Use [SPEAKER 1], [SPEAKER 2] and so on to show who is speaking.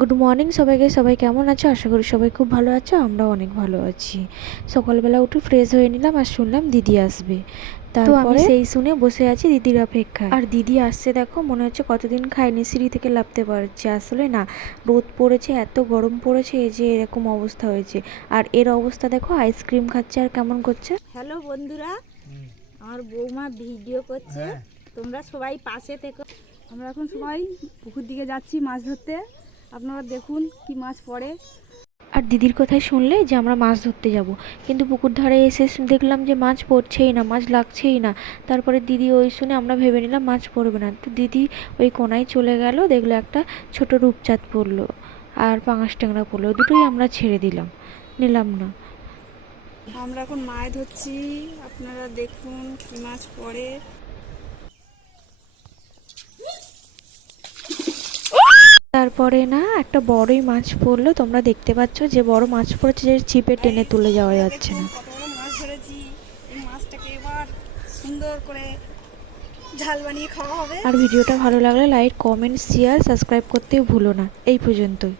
[SPEAKER 1] Good morning সবাইকে। সবাই কেমন আছো? আশা করি সবাই খুব ভালো আছো আমরাও অনেক ভালো আছি। সকালবেলা উঠে ফ্রেশ হয়ে নিলাম আর শুনলাম দিদি আসবে। তো আমি সেই শুনে বসে আছি দিদির অপেক্ষা আর দিদি আসছে দেখো মনে হচ্ছে কতদিন খাইনি সিঁড়ি থেকে লাফতে পারছে। আসলে না রোদ পড়েছে এত গরম পড়েছে যে এরকম অবস্থা হয়েছে। আর এর অবস্থা দেখো আইসক্রিম খাচ্ছে আর কেমন করছে?
[SPEAKER 2] হ্যালো বন্ধুরা আমার বৌমা ভিডিও করছে।
[SPEAKER 3] হ্যাঁ।
[SPEAKER 2] তোমরা সবাই পাশে থেকো।
[SPEAKER 4] আমরা এখন সবাই পুকুর দিকে যাচ্ছি মাছ ধরতে। আপনারা দেখুন কি মাছ পড়ে।
[SPEAKER 1] আর দিদির কথাই শুনলে যে আমরা মাছ ধরতে যাব। কিন্তু পুকুর ধারে এসে দেখলাম যে মাছ পড়ছেই না মাছ লাগছেই না। তারপরে দিদি ওই শুনে আমরা ভেবে নিলাম মাছ পড়বে না। তো দিদি ওই কোনায় চলে গেল দেখল একটা ছোট রূপচাঁদ পড়ল আর পাঙাশ ট্যাংরা পড়ল। দুটোই আমরা ছেড়ে দিলাম নিলাম না।
[SPEAKER 4] আমরা এখন মাছ ধরছি আপনারা দেখুন কি মাছ পড়ে।
[SPEAKER 1] তারপরে না একটা বড়ই মাছ পড়ল তোমরা দেখতে পাচ্ছ যে বড় মাছ পড়েছে যে চিপে টেনে তুলে যাওয়া যাচ্ছে না।
[SPEAKER 4] দেখুন কত বড় মাছ ধরেছি এই মাছটাকে এবার সুন্দর করে ঝাল বানিয়ে খাওয়া হবে।
[SPEAKER 1] আর ভিডিওটা ভালো লাগলে লাইক কমেন্ট শেয়ার সাবস্ক্রাইব করতেও ভুলো না। এই পর্যন্তই।